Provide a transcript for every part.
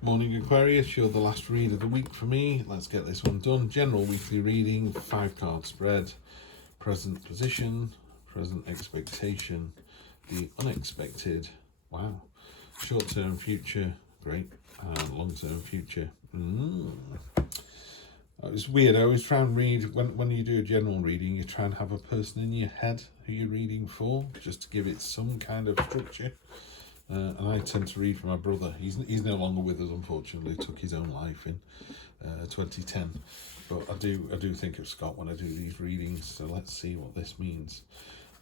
Morning Aquarius, you're the last read of the week for me. Let's get this one done. General weekly reading, 5-card spread, present position, present expectation, the unexpected, wow, short-term future, great, and long-term future. It's weird, I always try and read, when you do a general reading, you try and have a person in your head who you're reading for, just to give it some kind of structure. And I tend to read for my brother. He's no longer with us, unfortunately. He took his own life in 2010. But I do think of Scott when I do these readings. So let's see what this means.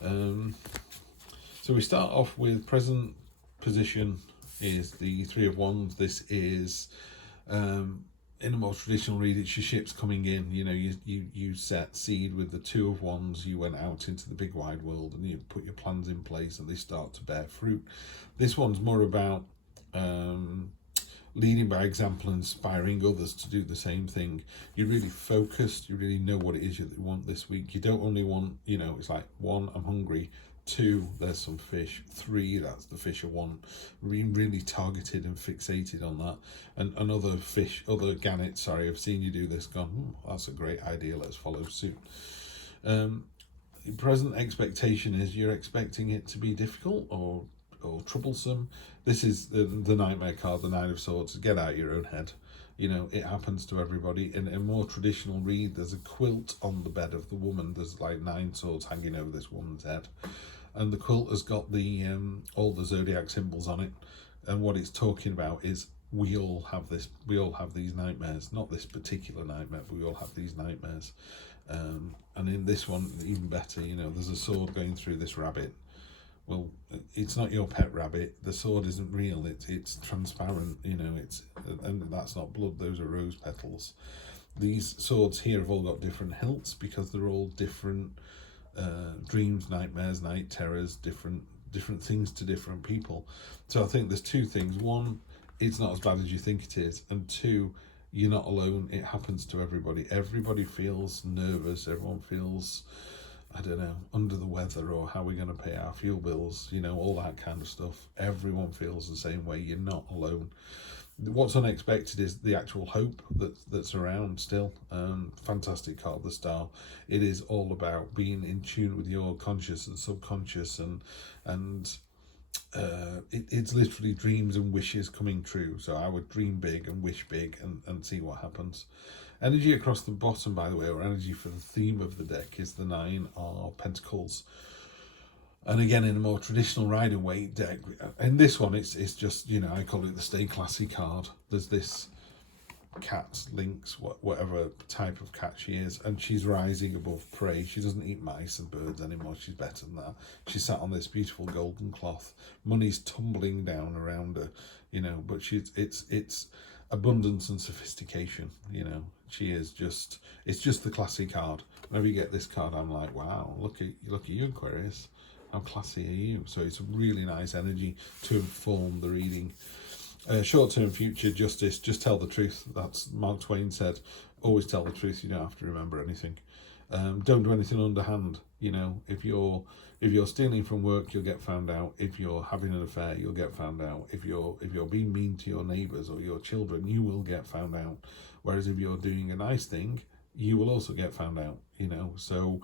So we start off with present position is the Three of Wands. This is in a more traditional read, it's your ships coming in. You know, you set seed with the Two of Wands. You went out into the big wide world and you put your plans in place and they start to bear fruit. This one's more about leading by example and inspiring others to do the same thing. You're really focused. You really know what it is you want this week. You don't only want, you know, it's like 1, I'm hungry. 2, there's some fish. 3, that's the fish I want. Being really targeted and fixated on that. And other fish, other gannets, sorry, I've seen you do this, gone, that's a great idea, let's follow suit. Present expectation is you're expecting it to be difficult or troublesome. This is the nightmare card, the Nine of Swords. Get out of your own head. You know, it happens to everybody. In a more traditional read, there's a quilt on the bed of the woman. There's like 9 swords hanging over this woman's head. And the quilt has got the all the zodiac symbols on it. And what it's talking about is we all have this. We all have these nightmares. Not this particular nightmare, but we all have these nightmares. And in this one, even better, you know, there's a sword going through this rabbit. Well, it's not your pet rabbit. The sword isn't real. It's transparent. You know, and that's not blood. Those are rose petals. These swords here have all got different hilts because they're all different dreams, nightmares, night terrors, different things to different people. So I think there's 2 things. 1, it's not as bad as you think it is, and 2, you're not alone. It happens to everybody. Everybody feels nervous. Everyone feels, I don't know, under the weather, or how we're going to pay our fuel bills, you know, all that kind of stuff. Everyone feels the same way. You're not alone. What's unexpected is the actual hope that's around still. Fantastic card, the Star. It is all about being in tune with your conscious and subconscious, and it's literally dreams and wishes coming true. So I would dream big and wish big and see what happens. Energy across the bottom, by the way, or energy for the theme of the deck, is the 9 of Pentacles. And again, in a more traditional Rider-Waite deck, in this one, it's just, you know, I call it the Stay Classy card. There's this cat, lynx, whatever type of cat she is, and she's rising above prey. She doesn't eat mice and birds anymore. She's better than that. She sat on this beautiful golden cloth. Money's tumbling down around her, you know, but it's abundance and sophistication, you know. She is just, it's just the classy card. Whenever you get this card, I'm like, wow, look at you, Aquarius. How classy are you? So it's a really nice energy to inform the reading. Short-term future, justice, just tell the truth. That's Mark Twain said, always tell the truth. You don't have to remember anything. Don't do anything underhand. You know, if you're stealing from work, you'll get found out. If you're having an affair, you'll get found out. If you're being mean to your neighbours or your children, you will get found out. Whereas if you're doing a nice thing, you will also get found out. You know, so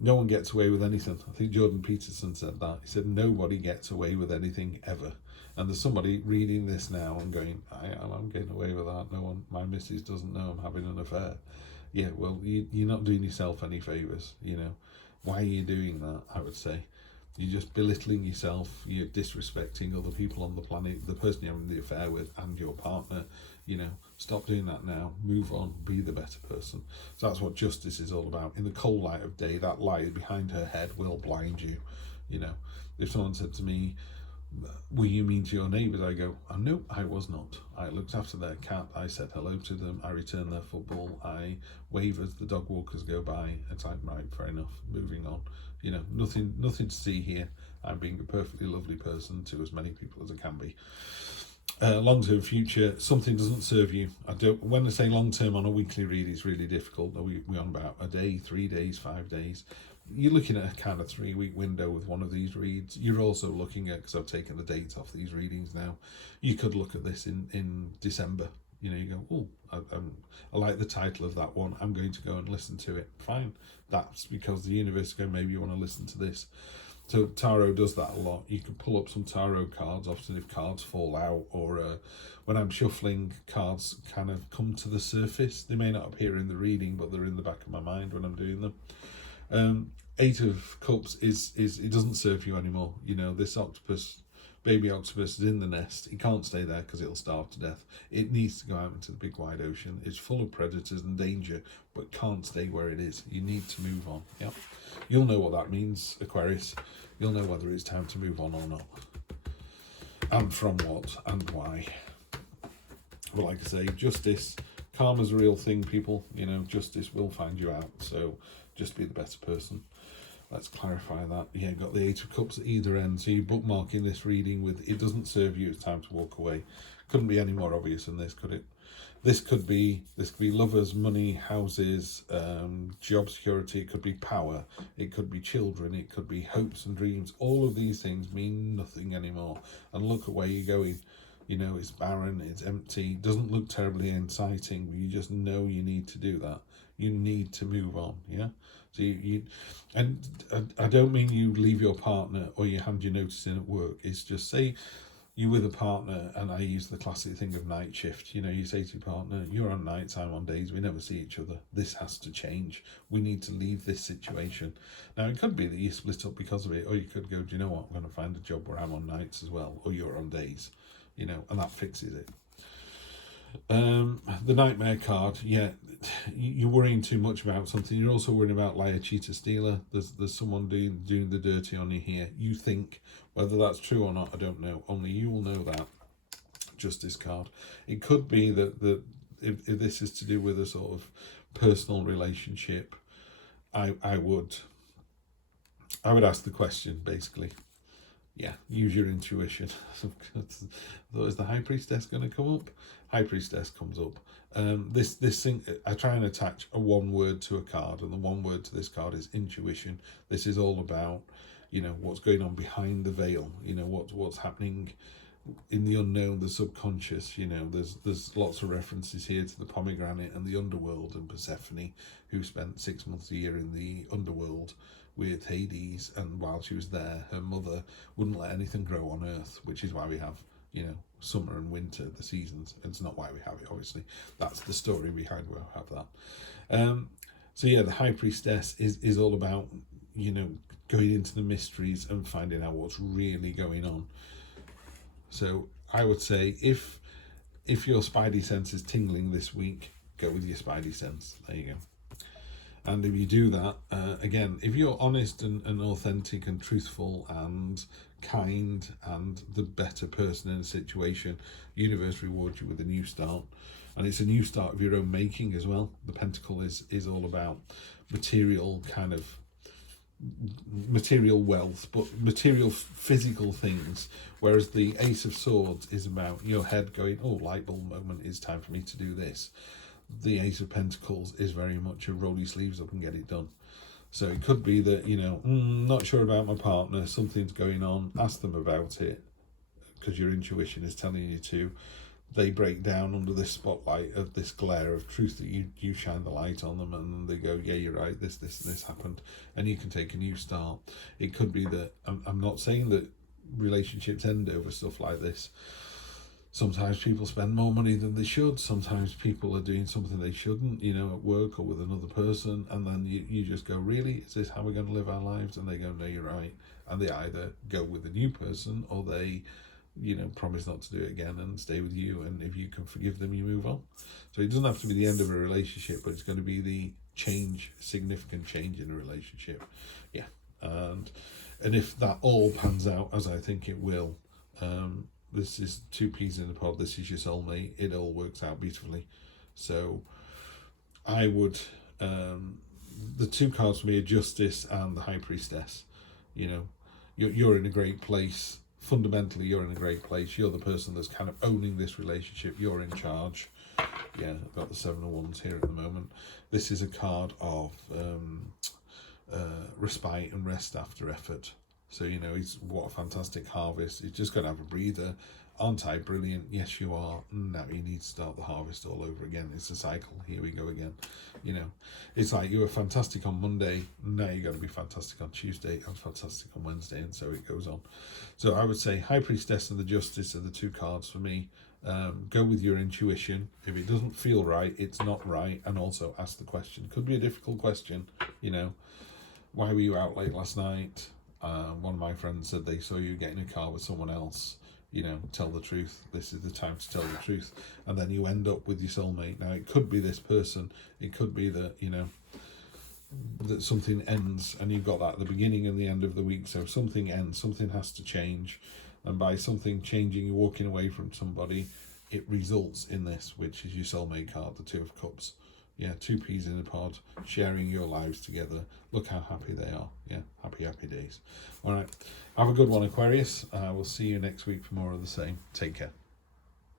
no one gets away with anything. I think Jordan Peterson said that. He said nobody gets away with anything ever. And there's somebody reading this now and going, I'm getting away with that. No one, my missus doesn't know I'm having an affair. Yeah, well, you're not doing yourself any favours, you know. Why are you doing that, I would say? You're just belittling yourself. You're disrespecting other people on the planet, the person you're having the affair with and your partner. You know, stop doing that now. Move on. Be the better person. So that's what justice is all about. In the cold light of day, that light behind her head will blind you. You know, if someone said to me, were you mean to your neighbours? I go, oh, no, I was not. I looked after their cat. I said hello to them. I returned their football. I wave as the dog walkers go by. It's like, right, fair enough. Moving on. You know, nothing to see here. I'm being a perfectly lovely person to as many people as I can be. Long-term future, something doesn't serve you. When I say long-term on a weekly read, it's really difficult. We on about a day, 3 days, 5 days. you're looking at a kind of 3-week window with one of these reads. You're also looking at, because I've taken the dates off these readings now, you could look at this in December. You know, you go, oh, I like the title of that one. I'm going to go and listen to it. Fine. That's because the universe go, maybe you want to listen to this. So tarot does that a lot. You can pull up some tarot cards, often if cards fall out, or when I'm shuffling, cards kind of come to the surface. They may not appear in the reading, but they're in the back of my mind when I'm doing them. 8 of Cups is it doesn't serve you anymore. You know, this octopus, baby octopus, is in the nest. It can't stay there because it'll starve to death. It needs to go out into the big wide ocean. It's full of predators and danger, but can't stay where it is. You need to move on. Yep. You'll know what that means, Aquarius. You'll know whether it's time to move on or not. And from what and why. But like I say, justice, karma's a real thing, people. You know, justice will find you out. So just be the better person. Let's clarify that. Yeah, got the 8 of Cups at either end. So you're bookmarking this reading with, it doesn't serve you, it's time to walk away. Couldn't be any more obvious than this, could it? This could be lovers, money, houses, job security. It could be power. It could be children. It could be hopes and dreams. All of these things mean nothing anymore. And look at where you're going. You know, it's barren, it's empty. Doesn't look terribly exciting, but you just know you need to do that. You need to move on, yeah? So and I don't mean you leave your partner or you hand your notice in at work. It's just, say you're with a partner, and I use the classic thing of night shift. You know, you say to your partner, you're on nights, I'm on days, we never see each other. This has to change. We need to leave this situation. Now, it could be that you split up because of it, or you could go, do you know what, I'm going to find a job where I'm on nights as well, or you're on days, you know, and that fixes it. The Nightmare card, yeah, you're worrying too much about something. You're also worrying about liar, cheater, stealer. There's someone doing the dirty on you here. You think, whether that's true or not, I don't know. Only you will know that. Justice card. It could be that if this is to do with a sort of personal relationship, I would ask the question, basically. Yeah, use your intuition. Is the High Priestess going to come up? High Priestess comes up. This thing, I try and attach a one word to a card, and the one word to this card is intuition. This is all about, you know, what's going on behind the veil. You know, what's happening in the unknown, the subconscious. You know, there's lots of references here to the pomegranate and the underworld, and Persephone, who spent 6 months a year in the underworld with Hades, and while she was there, her mother wouldn't let anything grow on Earth, which is why we have, you know, summer and winter, the seasons. It's not why we have it, obviously. That's the story behind why we have that. So yeah, the High Priestess is all about, you know, going into the mysteries and finding out what's really going on. So I would say if your spidey sense is tingling this week, go with your spidey sense. There you go. And if you do that, again, if you're honest and authentic and truthful and kind and the better person in a situation, universe rewards you with a new start. And it's a new start of your own making as well. The Pentacle is all about material kind of material wealth, but material physical things, whereas the Ace of Swords is about your head going, oh, light bulb moment, it's time for me to do this. The Ace of Pentacles is very much a roll your sleeves up and get it done. So it could be that, you know, not sure about my partner, something's going on, ask them about it, because your intuition is telling you to. They break down under this spotlight of this glare of truth that you shine the light on them, and they go, yeah, you're right, this happened, and you can take a new start. It could be that, I'm not saying that relationships end over stuff like this. Sometimes people spend more money than they should. Sometimes people are doing something they shouldn't, you know, at work or with another person. And then you just go, really? Is this how we're going to live our lives? And they go, no, you're right. And they either go with a new person, or they, you know, promise not to do it again and stay with you. And if you can forgive them, you move on. So it doesn't have to be the end of a relationship, but it's going to be the change, significant change in a relationship. Yeah. And if that all pans out, as I think it will, this is 2 peas in a pod. This is your soulmate. It all works out beautifully. So I would, the 2 cards for me are Justice and the High Priestess. You know, you're in a great place. Fundamentally, you're in a great place. You're the person that's kind of owning this relationship. You're in charge. Yeah, I've got the 7 of Wands here at the moment. This is a card of respite and rest after effort. So, you know, what a fantastic harvest. He's just going to have a breather. Aren't I brilliant? Yes, you are. Now you need to start the harvest all over again. It's a cycle. Here we go again. You know, it's like you were fantastic on Monday. Now you're going to be fantastic on Tuesday and fantastic on Wednesday, and so it goes on. So I would say High Priestess and the Justice are the two cards for me. Go with your intuition. If it doesn't feel right, it's not right. And also ask the question. Could be a difficult question, you know. Why were you out late last night? One of my friends said they saw you get in a car with someone else. You know, tell the truth. This is the time to tell the truth. And then you end up with your soulmate. Now, it could be this person. It could be that, you know, that something ends, and you've got that at the beginning and the end of the week. So something ends, something has to change. And by something changing, you're walking away from somebody, it results in this, which is your soulmate card, the Two of Cups. Yeah, two peas in a pod, sharing your lives together. Look how happy they are. Yeah, happy, happy days. All right, have a good one, Aquarius. We'll see you next week for more of the same. Take care.